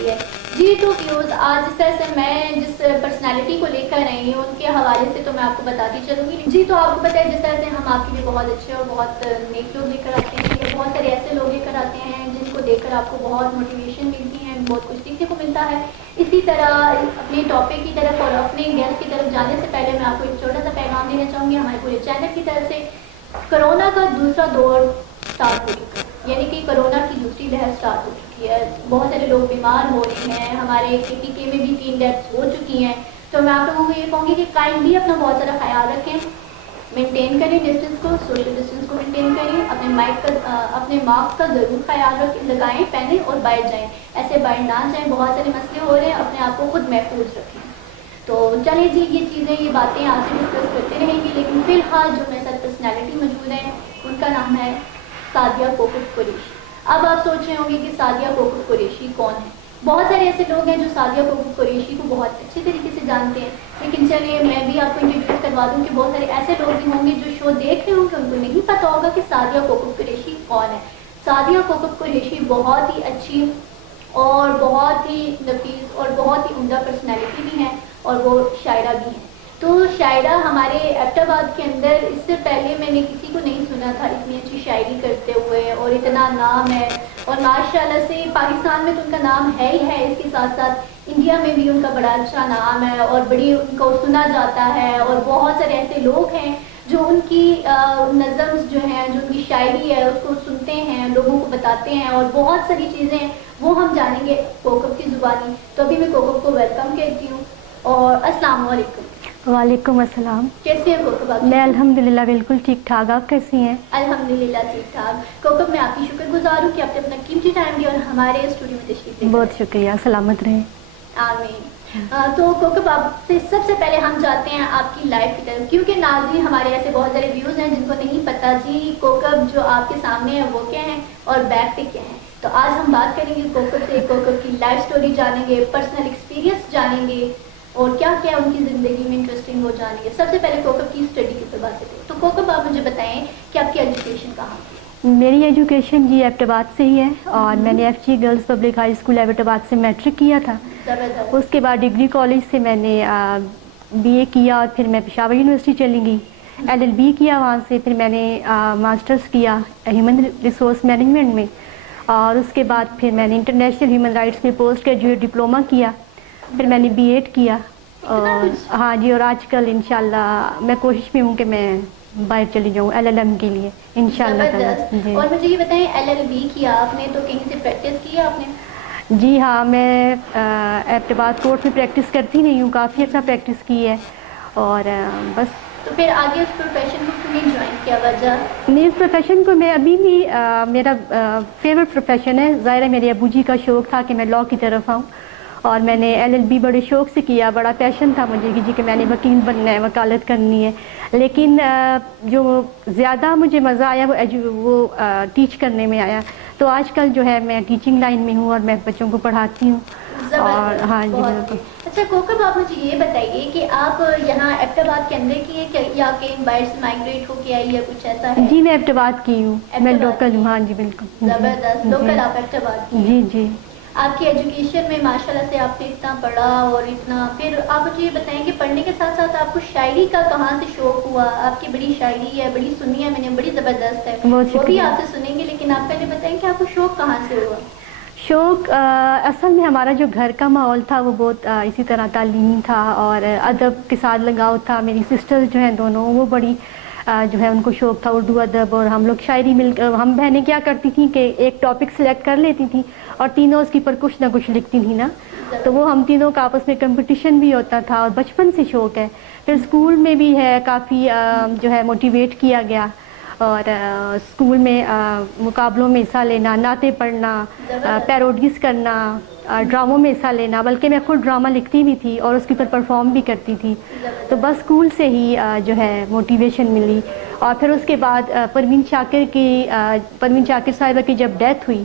ہوتی ہے. جی تو ویوز آج جس طرح سے میں جس پرسنالٹی کو لے کر آئی ہوں ان کے حوالے سے تو میں آپ کو بتاتی چلوں گی. جی تو آپ کو پتہ ہے جس طرح سے ہم آپ کے لیے بہت اچھے اور بہت نیک لوگ لے کر آتے ہیں, یا بہت سارے ایسے لوگ لے کر آتے ہیں جن کو دیکھ کر آپ کو بہت موٹیویشن ملتی ہے, بہت کچھ سیکھنے کو ملتا ہے. اسی طرح اپنے ٹاپک کی طرف اور اپنے گیسٹ کی طرف جانے سے پہلے میں آپ کو ایک چھوٹا سا پیغام دینا چاہوں گی ہمارے پورے چینل کی طرف سے. کرونا کا دوسرا دور اسٹارٹ ہو چکا ہے, یعنی کہ کرونا کی دوسری لہر اسٹارٹ ہو چکی ہے. بہت سارے لوگ بیمار ہو رہے ہیں, ہمارے KPK میں بھی 3 ڈیتھس ہو چکی ہیں. تو میں آپ لوگوں کو یہ کہوں گی کہ کائنڈلی اپنا بہت سارا خیال رکھیں, مینٹین کریں ڈسٹینس کو, سوشل ڈسٹینس کو مینٹین کریں, اپنے ماسک کا ضرور خیال لگائیں, پہنیں اور باہر جائیں. ایسے باہر نہ جائیں, بہت سارے مسئلے ہو رہے ہیں, اپنے آپ کو خود محفوظ رکھیں. تو چلیں جی یہ چیزیں یہ باتیں آپ سے ڈسکس کرتے رہیں گی, لیکن فی الحال جو میرے ساتھ پرسنالٹی موجود ہے ان کا نام ہے سعدیہ کوکب قریشی. اب آپ سوچ رہے ہوں گے کہ سعدیہ کوکب قریشی کون ہے. بہت سارے ایسے لوگ ہیں جو سعدیہ کوکب قریشی کو بہت اچھے طریقے سے جانتے ہیں, لیکن چلیے میں بھی آپ کو انٹروڈیوس کروا دوں کہ بہت سارے ایسے لوگ بھی ہوں گے جو شو دیکھ رہے ہوں گے ان کو نہیں پتا ہوگا کہ سعدیہ کوکب قریشی کون ہے. سعدیہ کوکب قریشی بہت ہی اچھی اور بہت ہی نفیس اور بہت ہی عمدہ پرسنالٹی بھی ہیں, اور وہ شاعرہ بھی ہیں. تو شاعرہ ہمارے ایبٹ آباد کے اندر اس سے پہلے میں نے کسی کو نہیں سنا تھا اتنی اچھی شاعری کرتے ہوئے, اور اتنا نام ہے, اور ماشاءاللہ سے پاکستان میں تو ان کا نام ہے ہی ہے, اس کے ساتھ ساتھ انڈیا میں بھی ان کا بڑا اچھا نام ہے اور بڑی ان کو سنا جاتا ہے. اور بہت سارے ایسے لوگ ہیں جو ان کی نظمز جو ہیں, جو ان کی شاعری ہے اس کو سنتے ہیں, لوگوں کو بتاتے ہیں, اور بہت ساری چیزیں وہ ہم جانیں گے کوکب کی زبانی. تو ابھی میں کوکب کو ویلکم کہتی ہوں, اور السلام علیکم. وعلیکم السلام. کیسے ہیں کوکب آپ؟ میں الحمدللہ بالکل ٹھیک ٹھاک, آپ کیسی ہیں؟ الحمدللہ ٹھیک ٹھاک. کوکب میں آپ کی شکر گزار ہوں کہ آپ نے اپنا قیمتی ٹائم دیا اور ہمارے اسٹوڈیو میں تشریف لے. بہت شکریہ, سلامت رہیں. آمین. تو کوکب آپ سے سب سے پہلے ہم جاتے ہیں آپ کی لائف کی طرف, کیونکہ ناظرین ہمارے ایسے بہت سارے ویوز ہیں جن کو نہیں پتا جی کوکب جو آپ کے سامنے ہے وہ کیا ہیں اور بیک پہ کیا ہیں. تو آج ہم بات کریں گے کوکب سے, کوکب کی لائف سٹوری جانیں گے, پرسنل ایکسپیرینس جانیں گے, اور کیا کیا ان کی زندگی میں انٹرسٹنگ ہو جانیں گے. سب سے پہلے کوکب کی اسٹڈی کی بات کریں. تو کوکب آپ مجھے بتائیں کہ آپ کی ایجوکیشن کہاں کی؟ میری ایجوکیشن جی ایبٹ آباد سے ہی ہے, اور میں نے FG girls public high school Abbottabad سے میٹرک کیا تھا. اس کے بعد ڈگری کالج سے میں نے BA کیا, اور پھر میں پشاور یونیورسٹی چلی گئی, LLB کیا وہاں سے. پھر میں نے ماسٹرز کیا ہیومن ریسورس مینجمنٹ میں, اور اس کے بعد پھر میں نے انٹرنیشنل ہیومن رائٹس میں پوسٹ گریجویٹ ڈپلومہ کیا. پھر میں نے BEd کیا, اور ہاں جی, اور آج کل انشاءاللہ میں کوشش میں ہوں کہ میں باہر چلی جاؤں LLM کے لیے انشاءاللہ تعالی. اور مجھے یہ بتائیں LLB کیا آپ نے تو کہیں سے پریکٹس کی آپ نے؟ جی ہاں, میں ایبٹ آباد کورٹ میں پریکٹس کرتی نہیں ہوں, کافی اچھا پریکٹس کی ہے, اور بس. تو پھر آگے اس پروفیشن کو کیوں نہیں جوائن کیا, وجہ؟ نہیں, اس پروفیشن کو میں ابھی بھی میرا فیوریٹ پروفیشن ہے. ظاہر ہے میرے ابو جی کا شوق تھا کہ میں لاء کی طرف آؤں, اور میں نے LLB بڑے شوق سے کیا, بڑا پیشن تھا مجھے کہ میں نے وکیل بننا ہے, وکالت کرنی ہے. لیکن جو زیادہ مجھے مزہ آیا وہ ٹیچ کرنے میں آیا. تو آج کل جو ہے میں ٹیچنگ لائن میں ہوں, اور میں بچوں کو پڑھاتی ہوں. اور ہاں جی بالکل. اچھا کوکب آپ مجھے یہ بتائیے کہ آپ یہاں ایبٹ آباد کے اندر کی ہیں یا کہیں باہر سے مائگریٹ ہو کے آئی یا کچھ ایسا ہے؟ جی میں ایبٹ آباد کی ہوں, میں لوکل ہوں. ہاں جی بالکل. زبردست, لوکل آپ ایبٹ آباد کی. جی جی. آپ کی ایجوکیشن میں ماشاءاللہ سے آپ نے اتنا پڑھا, اور اتنا, پھر آپ مجھے یہ بتائیں کہ پڑھنے کے ساتھ ساتھ آپ کو شاعری کا کہاں سے شوق ہوا؟ آپ کی بڑی شاعری ہے, بڑی سنی ہے میں نے, بڑی زبردست ہے, وہ بھی آپ سے سنیں گے, لیکن آپ پہلے بتائیں کہ آپ کو شوق کہاں سے ہوا؟ شوق اصل میں ہمارا جو گھر کا ماحول تھا وہ بہت اسی طرح تعلیمی تھا, اور ادب کے ساتھ لگاؤ تھا. میری سسٹرز جو ہیں دونوں, وہ بڑی جو ہے ان کو شوق تھا اردو ادب, اور ہم لوگ شاعری مل کر, ہم بہنیں کیا کرتی تھیں کہ ایک ٹاپک سلیکٹ کر لیتی تھیں اور تینوں اس کے پر کچھ نہ کچھ لکھتی تھیں نا, تو وہ ہم تینوں کا آپس میں کمپٹیشن بھی ہوتا تھا, اور بچپن سے شوق ہے. پھر اسکول میں بھی ہے کافی جو ہے موٹیویٹ کیا گیا, اور اسکول میں مقابلوں میں حصہ لینا, نعتیں پڑھنا, پیروڈیز کرنا, ڈراموں میں حصہ لینا, بلکہ میں خود ڈرامہ لکھتی بھی تھی اور اس کے اوپر پرفارم بھی کرتی تھی. تو بس اسکول سے ہی جو ہے موٹیویشن ملی. اور پھر اس کے بعد پروین شاکر صاحبہ کی جب ڈیتھ ہوئی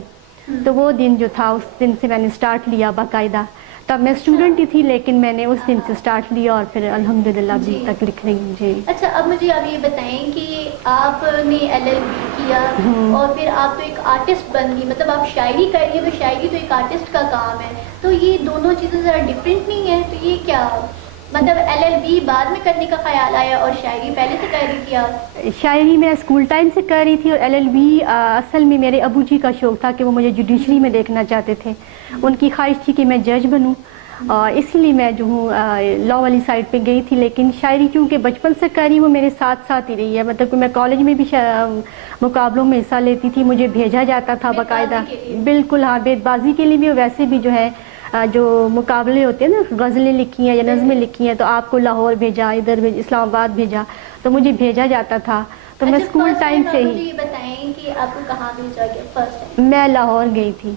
تو وہ دن جو تھا, اس دن سے میں نے اسٹارٹ لیا باقاعدہ. تب میں اسٹوڈنٹ ہی تھی, لیکن میں نے اس دن سے اسٹارٹ لیا, اور پھر الحمدللہ ابھی تک لکھ رہی ہوں. جی. اچھا, اب مجھے آپ یہ بتائیں کہ آپ نے LLB کیا اور پھر آپ تو ایک آرٹسٹ بن گئی, مطلب آپ شاعری کر رہی ہیں, تو شاعری تو ایک آرٹسٹ کا کام ہے. تو یہ دونوں چیزیں ذرا ڈفرینٹ نہیں ہیں؟ تو یہ کیا مطلب LLB بعد میں کرنے کا خیال آیا اور شاعری پہلے سے کر رہی تھی آپ؟ شاعری میں اسکول ٹائم سے کر رہی تھی، اور LLB اصل میں میرے ابو جی کا شوق تھا کہ وہ مجھے جوڈیشری میں دیکھنا چاہتے تھے. ان کی خواہش تھی کہ میں جج بنوں، اور اسی لیے میں جو ہوں لاء والی سائڈ پہ گئی تھی. لیکن شاعری چونکہ بچپن سے کر رہی وہ میرے ساتھ ساتھ ہی رہی ہے. مطلب کہ میں کالج میں بھی مقابلوں میں حصہ لیتی تھی، مجھے بھیجا جاتا تھا باقاعدہ. بالکل ہاں، بیت بازی کے لیے بھی، ویسے بھی جو ہے جو مقابلے ہوتے ہیں نا، غزلیں لکھی ہیں یا نظمیں لکھی ہیں تو آپ کو لاہور بھیجا، ادھر اسلام آباد بھیجا، تو مجھے بھیجا جاتا تھا. تو میں اسکول ٹائم سے ہی. یہ بتائیں کہ آپ کو کہاں بھیجا گیا فرسٹ میں لاہور گئی تھی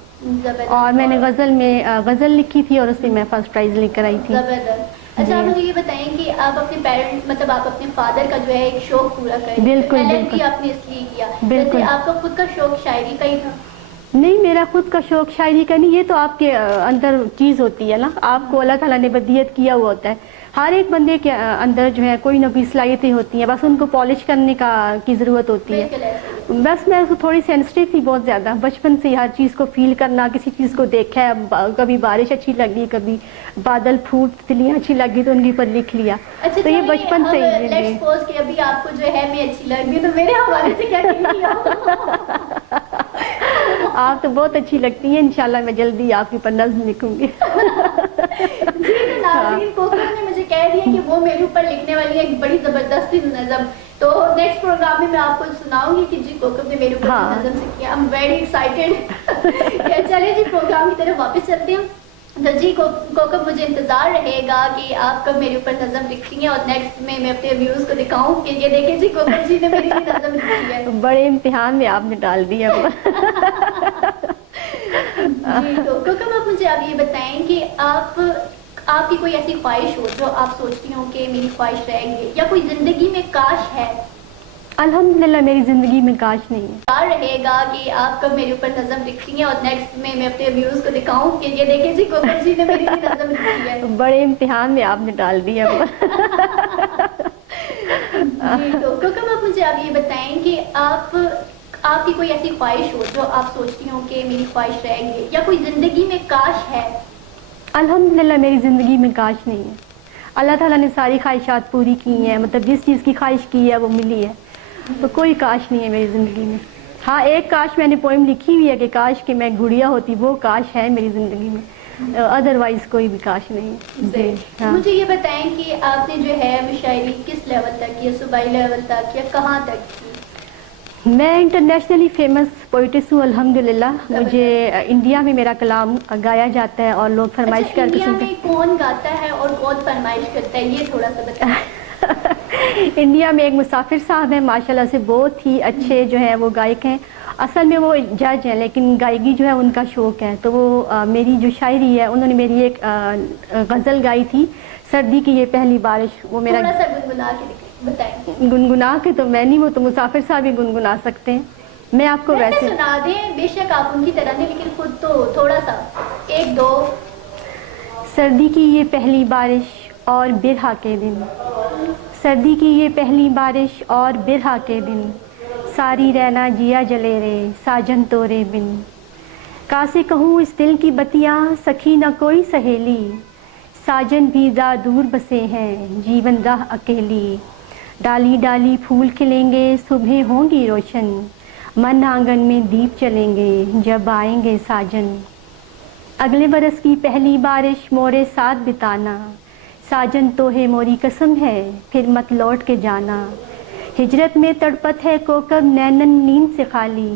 اور میں نے غزل لکھی تھی، اور اس میں فرسٹ پرائز لے کر آئی تھی. زبردست. اچھا مجھے یہ بتائیں کہ آپ اپنے پیرنٹ مطلب آپ اپنے فادر کا جو ہے ایک شوق پورا کریں. بالکل LLB آپ نے اس لیے کیا. بالکل. جیسے آپ کا خود کا شوق شاعری کا ہی تھا؟ نہیں، میرا خود کا شوق شاعری کا نہیں. یہ تو آپ کے اندر چیز ہوتی ہے نا، آپ کو اللہ تعالیٰ نے بدیت کیا ہوا ہوتا ہے. ہر ایک بندے کے اندر جو ہے کوئی نہ کوئی صلاحیتیں ہوتی ہیں، بس ان کو پالش کرنے کی ضرورت ہوتی ہے. بس میں تھوڑی سینسٹیو تھی بہت زیادہ، بچپن سے ہر چیز کو فیل کرنا، کسی چیز کو دیکھا ہے، کبھی بارش اچھی لگی، کبھی بادل پھوٹ تلیاں اچھی لگی تو ان کے اوپر لکھ لیا. تو یہ بچپن سے ہی. لیٹس سپوز کہ ابھی آپ کو جو ہے میں اچھی لگ رہی ہوں تو میرے حوالے سے کیا کہہ آپ تو بہت اچھی لگتی ہیں، انشاءاللہ میں جلدی آپ کے اوپر نظم لکھوں گی. جی تو ناظرین، کوکب نے مجھے کہہ دیا کہ وہ میرے اوپر لکھنے والی ہے ایک بڑی زبردست نظم. تو نیکسٹ پروگرام میں میں آپ کو سناؤں گی کہ جی کوکب نے میرے اوپر نظم سے کیا. I am very excited. چلے جی پروگرام کی طرف واپس چلتے ہیں. تو جی کوکب، مجھے انتظار رہے گا کہ آپ کب میرے اوپر نظم لکھتی ہیں، اور نیکسٹ میں اپنے ویوز کو دکھاؤں کہ یہ دیکھیں جی کوکب جی نے میری نظم لکھی ہے. بڑے امتحان میں آپ نے ڈال دیا. جی تو کوکب، آپ مجھے اب یہ بتائیں کہ آپ کی کوئی ایسی خواہش ہو جو آپ سوچتی ہوں کہ میری خواہش رہ گئی، یا کوئی زندگی میں کاش ہے؟ الحمدللہ میری زندگی میں کاش نہیں ہے. رہے گا کہ آپ کب میرے اوپر نظم لکھتی ہیں، اور نیکسٹ میں اپنے ویوز کو دکھاؤں کہ یہ دیکھیں جی کوکب جی نے میری نظم لکھی ہے. بڑے امتحان میں آپ نے ڈال دیا. جی تو کوکب، آپ مجھے اب یہ بتائیں کہ آپ کی کوئی ایسی خواہش ہو جو آپ سوچتی ہوں کہ میری خواہش رہ گئی، یا کوئی زندگی میں کاش ہے؟ الحمدللہ میری زندگی میں کاش نہیں ہے. اللہ تعالیٰ نے ساری خواہشات پوری کی ہیں، مطلب جس چیز کی خواہش کی ہے وہ ملی ہے. تو کوئی کاش نہیں ہے میری زندگی میں. ہاں، ایک کاش میں نے پوئم لکھی ہوئی ہے کہ کاش کہ میں گڑیا ہوتی، وہ کاش ہے میری زندگی میں. ادروائز کوئی بھی کاش نہیں ہے. مجھے یہ بتائیں کہ آپ نے جو ہے شاعری کس لیول تک کی، صوبائی لیول تک، یا کہاں تک کی؟ میں انٹرنیشنلی فیمس پوئٹس ہوں الحمدللہ. مجھے انڈیا میں میرا کلام گایا جاتا ہے اور لوگ فرمائش کر کے سنتے ہیں. انڈیا میں کون گاتا ہے اور کون فرمائش کرتا ہے، یہ تھوڑا سا بتائیں. انڈیا میں ایک مسافر صاحب ہیں، ماشاءاللہ سے بہت ہی اچھے جو ہیں وہ گائک ہیں. اصل میں وہ جج ہیں لیکن گائیگی جو ہے ان کا شوق ہے. تو وہ میری جو شاعری ہے، انہوں نے میری ایک غزل گائی تھی، سردی کی یہ پہلی بارش. وہ میرا تھوڑا سا گنگنا کے بتائیں. گنگنا کے تو میں نہیں، وہ تو مسافر صاحب ہی گنگنا سکتے ہیں. میں آپ کو ویسے سنا دیں، بے شک آپ ان کی طرح نہیں، لیکن خود تو تھوڑا سا ایک دو. سردی کی یہ پہلی بارش اور برہا کے دن، سردی کی یہ پہلی بارش اور برہا کے دن، ساری رہنا جیا جلے رے ساجن تورے بن. کاسے کہوں اس دل کی بتیاں، سکھی نہ کوئی سہیلی، ساجن بھی دور بسے ہیں جیون راہ اکیلی. ڈالی ڈالی پھول کھلیں گے صبح ہوں گی روشن، من آنگن میں دیپ چلیں گے جب آئیں گے ساجن. اگلے برس کی پہلی بارش مورے ساتھ بتانا، ساجن تو ہے موری قسم ہے پھر مت لوٹ کے جانا. ہجرت میں تڑپت ہے کوکب نینن نیند سے خالی،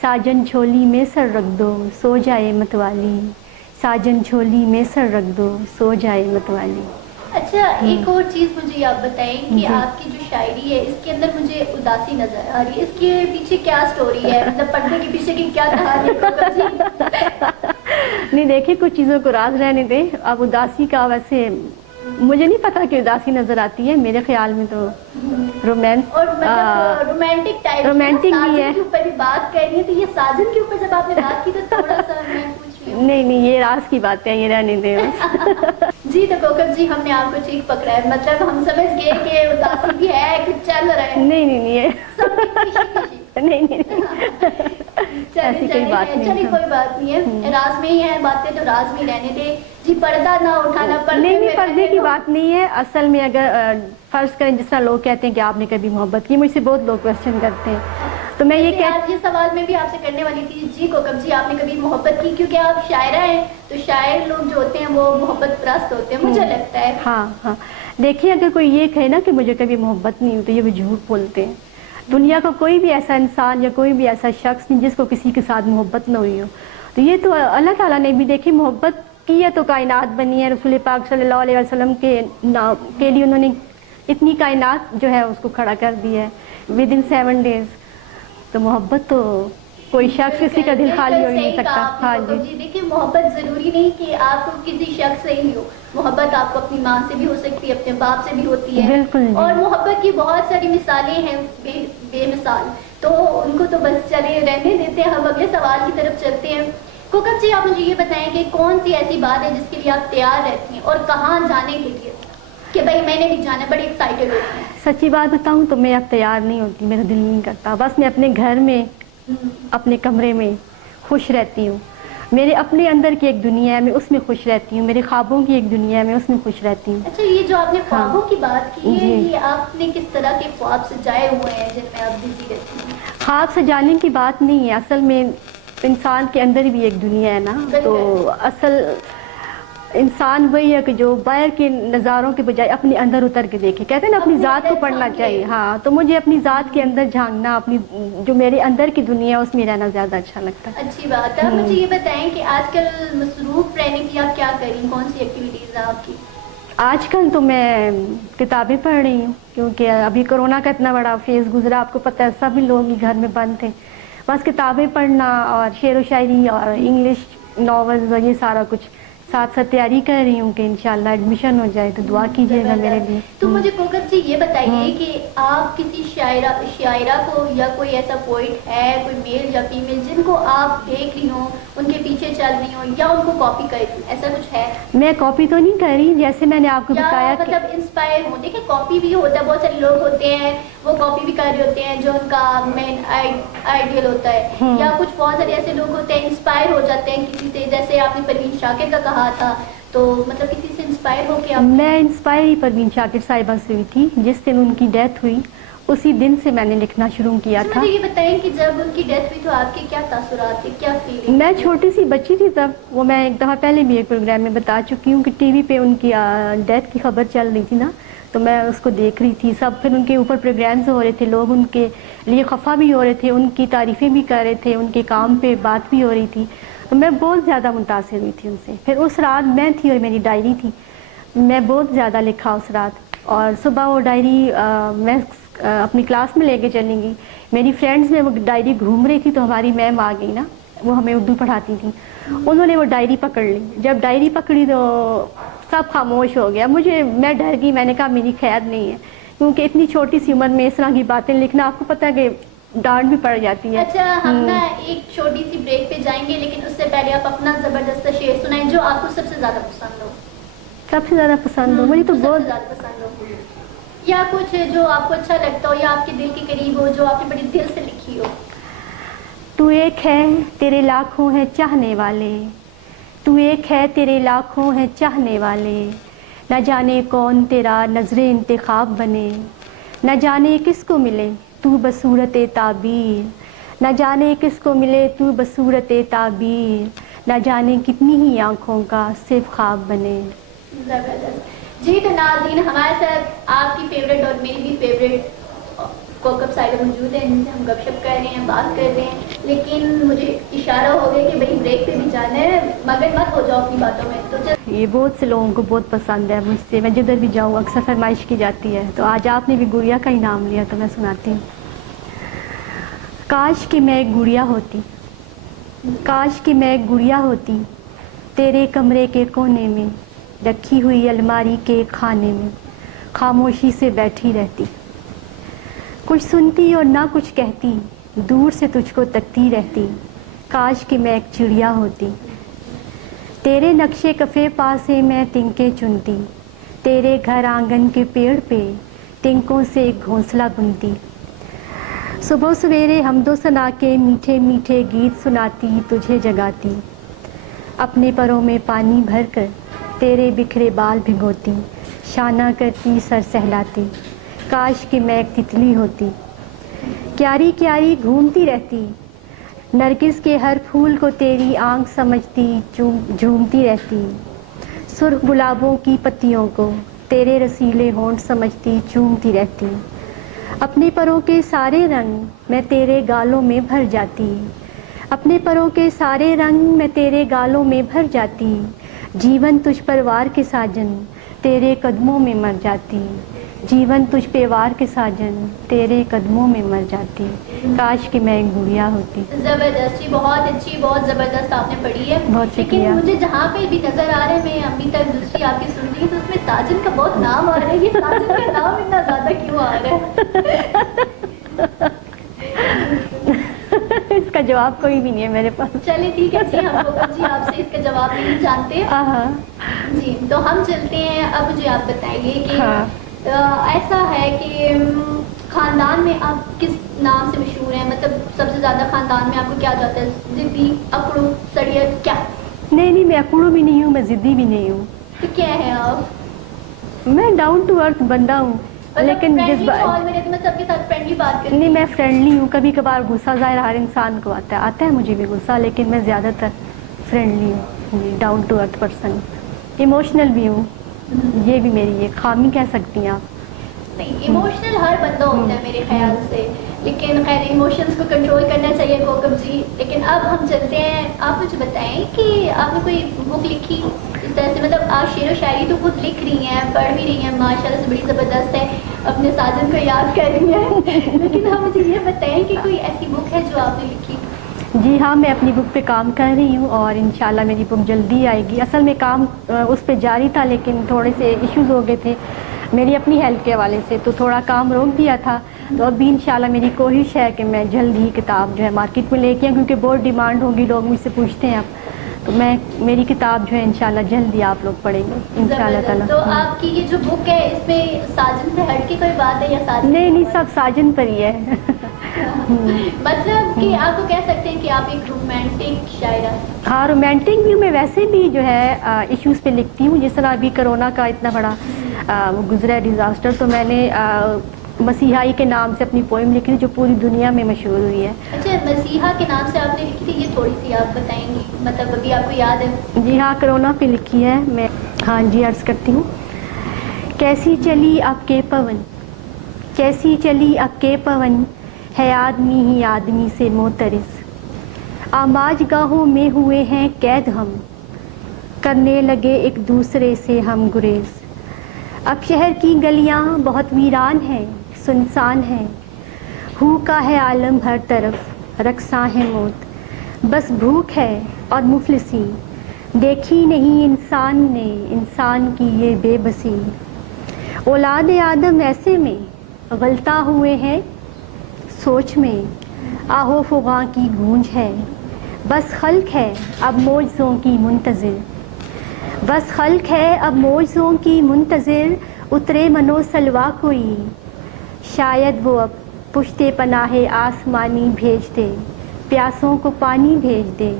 ساجن جھولی میں سر رکھ دو سو جائے متوالی، ساجن جھولی میں سر رکھ دو سو جائے متوالی. اچھا، ایک اور چیز مجھے آپ بتائیں کہ آپ کی جو شاعری ہے اس کے اندر مجھے اداسی نظر آ رہی ہے، اس کے پیچھے کیا سٹوری ہے؟ مطلب پردے کے پیچھے کی کیا کہانی ہے؟ نہیں دیکھیں، کچھ چیزوں کو راز رہنے دیں. اب اداسی کا ویسے مجھے نہیں پتا کہ اداسی نظر آتی ہے، میرے خیال میں تو رومانس اور مطلب رومانٹک ٹائپ رومانٹک بھی ہے. کے اوپر بھی بات کر رہی ہے، تو یہ ساجن کے اوپر جب آپ نے بات کی تو تھوڑا سا میں پوچھ رہی ہوں. نہیں یہ راز کی باتیں ہیں، یہ رہنے دیں. جی تو کوکب جی، ہم نے آپ کو ٹھیک پکڑا ہے، مطلب ہم سمجھ گئے کہ اداسی بھی ہے، کچھ چل رہا ہے. نہیں سب خوشی خوشی. نہیں. ایسی کوئی بات نہیں چلیے ہے. کوئی بات نہیں ہے, راز میں ہی ہے باتیں تو راز میں رہنے دے جی. پردہ نہ اٹھانا, نہیں پردے کی بات نہیں ہے. اصل میں اگر فرض کریں جس طرح لوگ کہتے ہیں کہ آپ نے کبھی محبت کی, مجھ سے بہت لوگ کوشچن کرتے ہیں, تو میں یہ آج یہ سوال میں بھی آپ سے کرنے والی تھی جی کوکب جی, آپ نے کبھی محبت کی؟ کیونکہ آپ شاعرہ ہیں تو شاعر لوگ جو ہوتے ہیں وہ محبت پرست ہوتے ہیں, مجھے لگتا ہے. ہاں ہاں, دیکھیے اگر کوئی یہ کہے نا کہ مجھے کبھی محبت نہیں ہوئی تو یہ بھی جھوٹ بولتے ہیں. دنیا کا کوئی بھی ایسا انسان یا کوئی بھی ایسا شخص نہیں جس کو کسی کے ساتھ محبت نہ ہوئی ہو. تو یہ تو اللہ تعالیٰ نے بھی دیکھی محبت کی ہے تو کائنات بنی ہے. رسول پاک صلی اللہ علیہ وسلم کے لیے انہوں نے اتنی کائنات جو ہے اس کو کھڑا کر دیا ہے ود ان 7 days. تو محبت تو کوئی شخص کسی کا دل خالی ہو ہی نہیں سکتا. ہاں جی دیکھیے, محبت ضروری نہیں کہ آپ کو کسی شخص سے ہی ہو. محبت آپ کو اپنی ماں سے بھی ہو سکتی ہے, اپنے باپ سے بھی ہوتی ہے. بالکل. اور محبت کی بہت ساری مثالیں ہیں بے مثال, تو ان کو تو بس چلے رہنے دیتے ہیں. ہم اگلے سوال کی طرف چلتے ہیں. کوکب جی, آپ مجھے یہ بتائیں کہ کون سی ایسی بات ہے جس کے لیے آپ تیار رہتی ہیں, اور کہاں جانے کے لیے کہ بھائی میں نے بھی جانا, بڑی ایکسائٹیڈ ہوتی ہیں؟ سچی بات بتاؤں تو میں اب تیار نہیں ہوتی, میرا دل نہیں کرتا. بس میں اپنے گھر میں اپنے کمرے میں خوش رہتی ہوں. میرے اپنے اندر کی ایک دنیا ہے, میں اس میں خوش رہتی ہوں. میرے خوابوں کی ایک دنیا ہے, میں اس میں خوش رہتی ہوں. اچھا, یہ جو آپ نے خوابوں کی بات کی ہے, جی. یہ آپ نے کس طرح کے خواب سجائے ہوئے ہیں جن میں آپ بزی رہتی ہیں؟ خواب سجانے کی بات نہیں ہے, اصل میں انسان کے اندر بھی ایک دنیا ہے نا. تو اصل انسان وہی ہے کہ جو باہر کے نظاروں کے بجائے اپنے اندر اتر کے دیکھے. کہتے ہیں نا اپنی ذات کو پڑھنا چاہیے. ہاں, تو مجھے اپنی ذات کے اندر جھانکنا, اپنی جو میرے اندر کی دنیا ہے اس میں رہنا زیادہ اچھا لگتا ہے. اچھی بات ہے. مجھے یہ بتائیں کہ آج کل مصروف رہنے کی آپ کیا کریں, کون سی ایکٹیویٹیز ہیں آپ کی؟ آج کل تو میں کتابیں پڑھ رہی ہوں, کیونکہ ابھی کورونا کا اتنا بڑا فیز گزرا, آپ کو پتہ ہے سبھی لوگ گھر میں بند تھے. بس کتابیں پڑھنا اور شعر و شاعری اور انگلش ناولز اور یہ سارا کچھ ساتھ ساتھ تیاری کر رہی ہوں کہ انشاءاللہ ایڈمیشن ہو جائے تو دعا کیجیے گا میرے لیے. تو مجھے کوکب جی یہ بتائیے کہ آپ کسی شاعرہ کو یا کوئی ایسا پوئٹ ہے, کوئی میل یا فیمیل, جن کو آپ دیکھ رہی ہوں, ان کے پیچھے چل رہی ہوں یا ان کو کاپی کر رہی ہوں, ایسا کچھ ہے؟ میں کاپی تو نہیں کر رہی, جیسے میں نے آپ کو بتایا کہ مطلب انسپائر ہوں. دیکھیں کاپی بھی ہوتا ہے, بہت سارے لوگ ہوتے ہیں وہ کاپی بھی کر رہے ہوتے ہیں جو ان کا مین آئیڈیل ہوتا ہے, یا کچھ بہت سارے ایسے لوگ ہوتے ہیں انسپائر ہو جاتے ہیں کسی سے, جیسے آپ نے پروین شاکر کا کہا تھا, تو مطلب کسی سے انسپائر ہو کے آپ؟ میں انسپائر ہی پروین شاکر صاحبہ سے ہوئی تھی. جس دن ان کی ڈیتھ ہوئی اسی دن سے میں نے لکھنا شروع کیا تھا. مجھے یہ بتائیں کہ جب ان کی ڈیتھ ہوئی تو آپ کے کیا تاثرات تھے, کیا فیلنگ؟ میں چھوٹی سی بچی تھی تب, وہ میں ایک دفعہ پہلے بھی ایک پروگرام میں بتا چکی ہوں کہ ٹی وی پہ ان کی ڈیتھ کی خبر چل رہی تھی نا, تو میں اس کو دیکھ رہی تھی. سب پھر ان کے اوپر پروگرامز ہو رہے تھے, لوگ ان کے لیے خفا بھی ہو رہے تھے, ان کی تعریفیں بھی کر رہے تھے, ان کے کام پہ بات بھی ہو رہی تھی. تو میں بہت زیادہ متاثر ہوئی تھی ان سے. پھر اس رات میں تھی اور میری ڈائری تھی, میں بہت زیادہ لکھا اس رات. اور صبح وہ ڈائری میں اپنی کلاس میں لے کے چلی گئی. میری فرینڈز میں وہ ڈائری گھوم رہی تھی, تو ہماری میم آ گئی نا, وہ ہمیں اردو پڑھاتی تھی, انہوں نے وہ ڈائری پکڑ لی. جب ڈائری پکڑی تو سب خاموش ہو گیا. میں ڈر گئی, میں نے کہا میری خیر نہیں ہے, کیونکہ اتنی چھوٹی سی عمر میں اس طرح کی باتیں لکھنا, آپ کو پتہ ہے کہ ڈانٹ بھی پڑ جاتی ہے. اچھا, ہم نا ایک چھوٹی سی بریک پہ جائیں گے, لیکن اس سے پہلے آپ اپنا زبردست شعر سنائیں جو آپ کو سب سے زیادہ پسند ہو. سب سے زیادہ پسند ہو مجھے تو بہت زیادہ پسند ہو, یا کچھ جو آپ کو اچھا لگتا ہو یا آپ کے دل کے قریب ہو, جو آپ نے بڑی دل سے لکھی ہو. تو ایک ہے تیرے لاکھوں ہیں چاہنے والے, تو ایک ہے تیرے لاکھوں ہیں چاہنے والے, نہ جانے کون تیرا نظر انتخاب بنے, نہ جانے کس کو ملے تو بصورت تعبیر, نہ جانے کس کو ملے تو بصورت تعبیر, نہ جانے کتنی ہی آنکھوں کا صرف خواب بنے. جی تو ناظرین, ہمارے ساتھ آپ کی فیوریٹ اور میری بھی فیوریٹ کوکب صاحبہ موجود ہیں, جن سے ہم گپ شپ کر رہے ہیں, بات کر رہے ہیں, لیکن مجھے اشارہ ہو گیا کہ بھائی بریک پہ بھی جانا ہے, مگر مت ہو جاؤ اپنی باتوں میں. تو یہ بہت سے لوگوں کو بہت پسند ہے مجھ سے, میں جدھر بھی جاؤں اکثر فرمائش کی جاتی ہے. تو آج آپ نے بھی گڑیا کا انعام لیا تو میں سناتی ہوں. کاش کہ میں ایک گڑیا ہوتی, کاش کہ میں ایک گڑیا ہوتی, تیرے کمرے کے کونے میں رکھی ہوئی الماری کے کھانے میں خاموشی سے بیٹھی رہتی, کچھ سنتی اور نہ کچھ کہتی, دور سے تجھ کو تکتی رہتی. کاش کہ میں ایک چڑیا ہوتی, تیرے نقشے کفے پا سے میں تنکے چنتی, تیرے گھر آنگن کے پیڑ پہ تنکوں سے ایک گھونسلہ بنتی. صبح سویرے حمد و ثنا کے میٹھے میٹھے گیت سناتی تجھے جگاتی، اپنے پروں میں پانی بھر کر تیرے بکھرے بال بھگوتی، شانہ کرتی سر سہلاتی، کاش کہ میں ایک تتلی ہوتی، کیاری کیاری گھومتی رہتی، نرگس کے ہر پھول کو تیری آنکھ سمجھتی جھومتی رہتی، سرخ گلابوں کی پتیوں کو تیرے رسیلے ہونٹ سمجھتی چومتی رہتی، اپنے پروں کے سارے رنگ میں تیرے گالوں میں بھر جاتی، اپنے پروں کے سارے رنگ میں تیرے گالوں میں بھر جاتی، جیون تجھ پر وار کے ساجن تیرے قدموں میں مر جاتی، جیون تجھ پہ وار کے ساجن تیرے قدموں میں مر جاتی، کاش کہ میں ایک گڑیا ہوتی۔ زبردست جی، بہت اچھی، بہت زبردست آپ نے پڑھی ہے۔ بہت شکریہ۔ لیکن مجھے جہاں پہ بھی نظر آ رہا ہے، میں ابھی تک دوسری آپ کی سن رہی ہوں تو اس میں ساجن کا بہت نام آ رہا ہے، یہ ساجن کا نام اتنا زیادہ کیوں آ رہا ہے؟ اس کا جواب کوئی بھی نہیں ہے میرے پاس۔ چلے ٹھیک ہے جی، ہم لوگ جی آپ سے اس کا جواب نہیں جانتے جی، تو ہم چلتے ہیں۔ اب مجھے آپ بتائیے کہ ایسا ہے کہ خاندان میں آپ کس نام سے مشہور ہیں؟ مطلب سب سے زیادہ خاندان میں آپ کو کیا جاتا ہے؟ ضدی، اکڑو، سڑیت، کیا؟ نہیں، میں اکڑو بھی نہیں ہوں، میں ضدی بھی نہیں ہوں۔ تو کیا ہے آپ؟ میں ڈاؤن ٹو ارتھ بندہ ہوں، لیکن فرینڈلی ماحول میں رہتی، میں سب کے ساتھ فرینڈلی بات کرتی ہوں۔ نہیں، میں فرینڈلی ہوں، کبھی کبھار غصہ ظاہر ہر انسان کو آتا ہے مجھے بھی غصہ، لیکن میں زیادہ تر فرینڈلی ہوں جی، down to earth person, emotional بھی ہوں، یہ بھی میری ایک خامی کہہ سکتی ہیں آپ۔ نہیں، ایموشنل ہر بندہ ہوتا ہے میرے خیال سے، لیکن خیر ایموشنز کو کنٹرول کرنا چاہیے کوکب جی۔ لیکن اب ہم چلتے ہیں، آپ مجھے بتائیں کہ آپ نے کوئی بک لکھی اس طرح سے؟ مطلب آپ شعر و شاعری تو خود لکھ رہی ہیں، پڑھ بھی رہی ہیں، ماشاء اللہ سے بڑی زبردست ہے، اپنے ساجن کو یاد کر رہی ہیں، لیکن آپ مجھے یہ بتائیں کہ کوئی ایسی بک ہے جو آپ نے لکھی؟ جی ہاں، میں اپنی بک پہ کام کر رہی ہوں اور انشاءاللہ میری بک جلدی آئے گی۔ اصل میں کام اس پہ جاری تھا، لیکن تھوڑے سے ایشوز ہو گئے تھے میری اپنی ہیلتھ کے حوالے سے، تو تھوڑا کام روک دیا تھا۔ تو اب بھی انشاءاللہ میری کوشش ہے کہ میں جلد ہی کتاب جو ہے مارکیٹ میں لے کے آؤں، کیونکہ بہت ڈیمانڈ ہوگی، لوگ مجھ سے پوچھتے ہیں اب، تو میری کتاب جو ہے انشاءاللہ جلد ہی آپ لوگ پڑھیں گے انشاءاللہ تعالیٰ۔ تو آپ کی یہ جو بک ہے اس میں ساجن سے ہٹ کے کوئی بات ہے یا ساجن؟ نہیں، سب ساجن پر ہی ہے۔ مطلب کہ آپ کو کہہ سکتے ہیں کہ آپ ایک رومانٹک شاعرہ؟ ہاں، رومانٹک بھی ہوں میں، ویسے بھی جو ہے ایشوز پہ لکھتی ہوں، جس طرح ابھی کرونا کا اتنا بڑا گزرا ہے ڈیزاسٹر، تو میں نے مسیحائی کے نام سے اپنی پوئم لکھی جو پوری دنیا میں مشہور ہوئی ہے۔ اچھا، مسیحا کے نام سے آپ نے لکھی تھی، یہ تھوڑی سی آپ بتائیں گی، مطلب ابھی آپ کو یاد ہے؟ جی ہاں، کرونا پہ لکھی ہے میں، ہاں جی عرض کرتی ہوں۔ کیسی چلی اب کے پون، کیسی چلی اب کے پون، ہے آدمی ہی آدمی سے معترض، آماج گاہوں میں ہوئے ہیں قید ہم، کرنے لگے ایک دوسرے سے ہم گریز، اب شہر کی گلیاں بہت ویران ہیں، سنسان ہیں، ہو کا ہے عالم ہر طرف، رقصاں ہے موت، بس بھوک ہے اور مفلسی، دیکھی نہیں انسان نے انسان کی یہ بے بسی، اولاد آدم ایسے میں غلطاں ہوئے ہیں سوچ میں، آہو فغاں کی گونج ہے، بس خلق ہے اب معجزوں کی منتظر، بس خلق ہے اب معجزوں کی منتظر، اترے منو سلوا کوئی، شاید وہ اب پشت پناہ آسمانی بھیج دے، پیاسوں کو پانی بھیج دے،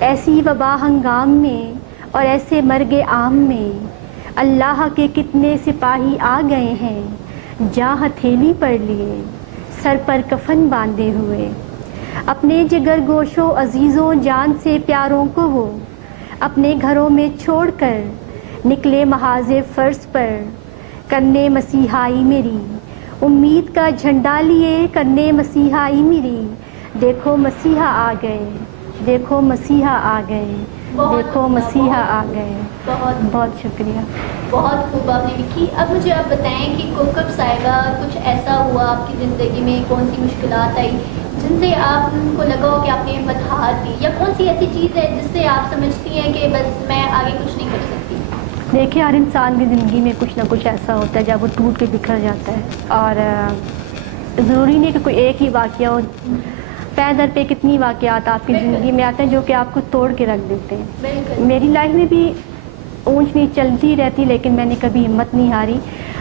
ایسی وبا ہنگام میں اور ایسے مرگ عام میں، اللہ کے کتنے سپاہی آ گئے ہیں، جاں ہتھیلی پر لیے سر پر کفن باندھے ہوئے، اپنے جگر گوشوں عزیزوں جان سے پیاروں کو وہ اپنے گھروں میں چھوڑ کر نکلے محاذ فرض پر، کرنے مسیحائی میری امید کا جھنڈا لیے، کرنے مسیحائی میری، دیکھو مسیحا آ گئے، دیکھو مسیحا آ گئے، دیکھو مسیحا آ گئے۔ بہت بہت شکریہ۔ بہت خوب آپ نے لکھی۔ اب مجھے آپ بتائیں کہ کوکب صاحبہ کچھ ایسا ہوا آپ کی زندگی میں، کون سی مشکلات آئی جن سے آپ کو لگا ہو کہ آپ نے ہمت ہار دی، یا کون سی ایسی چیز ہے جس سے آپ سمجھتی ہیں کہ بس میں آگے کچھ نہیں کر سکتی؟ دیکھیے، ہر انسان کی زندگی میں کچھ نہ کچھ ایسا ہوتا ہے جب وہ ٹوٹ کے بکھر جاتا ہے، اور ضروری نہیں کہ کوئی ایک ہی واقعہ ہو، پے در پہ کتنی واقعات آپ کی زندگی میں آتے ہیں جو کہ آپ کو توڑ کے رکھ دیتے ہیں۔ بالکل۔ میری لائف میں بھی اونچ نیچ چلتی رہتی، لیکن میں نے کبھی ہمت نہیں ہاری،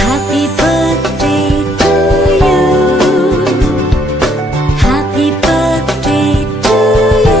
Happy birthday to you. Happy birthday to you.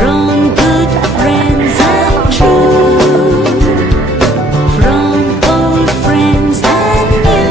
From good friends and true. From old friends and new.